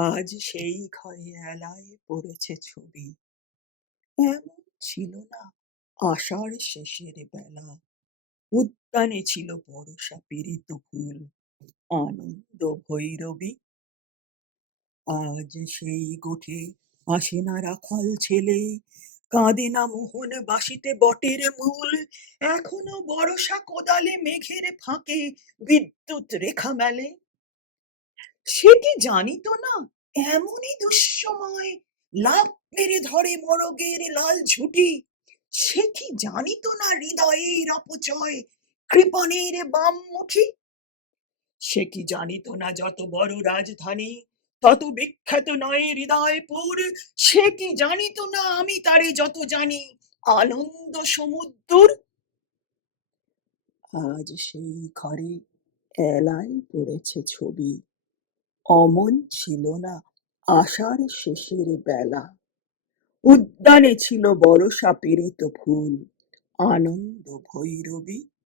আজ সেই ঘরে এলায় পড়েছে ছবি। এমন ছিল না আষাঢ় শেষের বেলা। উদ্যানে ছিল বরষা পীড়িত ফুল, আনন্দ ভৈরবী। আজ সেই গোঠে আসে না রাখাল ছেলে, কাঁদে না মোহন বাসিতে বটের মূল। এখনো বরষা কোদালে মেঘের ফাঁকে বিদ্যুৎ রেখা মেলে। সে কি জানিত না এমনই দুঃসময় লাফ মেরে ধরে মোরগের লাল ঝুঁটি। সে কি জানিত না হৃদয়ের অপচয় কৃপণের বামমুখী। সে কি জানিত না যত বড় রাজধানী তত বিখ্যাত নয় হৃদয়পুর। সে কি জানিত না আমি তারে যত জানি আনন্দ সমুদ্র। আজ সেই ঘরে এলাই পড়েছে ছবি। অমন ছিল না আষাঢ় শেষের বেলা। উদ্যানে ছিল বরষা পীড়িত ফুল, আনন্দ ভৈরবী।